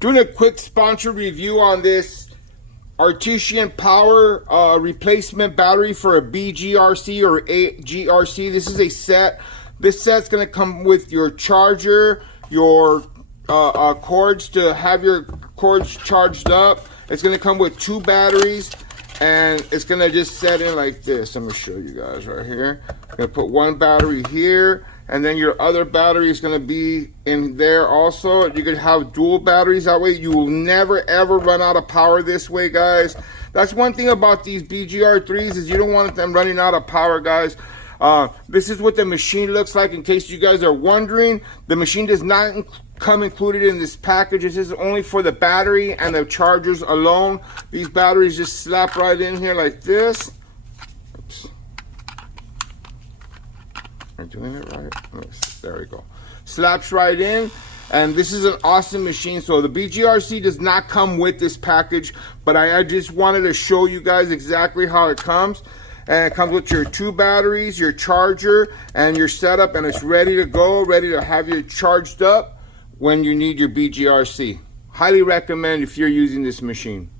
Doing a quick sponsor review on this Artesian Power replacement battery for a BGRC or AGRC. This is a set. This set's going to come with your charger, your cords to have your cords charged up. It's going to come with 2 batteries, and it's going to just set in like this. I'm going to show you guys right here. I'm going to put 1 battery here, and then your other battery is going to be in there also. You can have dual batteries. That way you will never ever run out of power this way, guys. That's one thing about these BGR3s is you don't want them running out of power, guys. This is what the machine looks like. In case you guys are wondering, the machine does not come included in this package. This is only for the battery and the chargers alone. These batteries just slap right in here like this. Oops. Am I doing it right? There we go. Slaps right in. And this is an awesome machine. So the BGRC does not come with this package, but I just wanted to show you guys exactly how it comes. And it comes with your 2 batteries, your charger, and your setup, and it's ready to go, ready to have you charged up when you need your BGRC. Highly recommend if you're using this machine.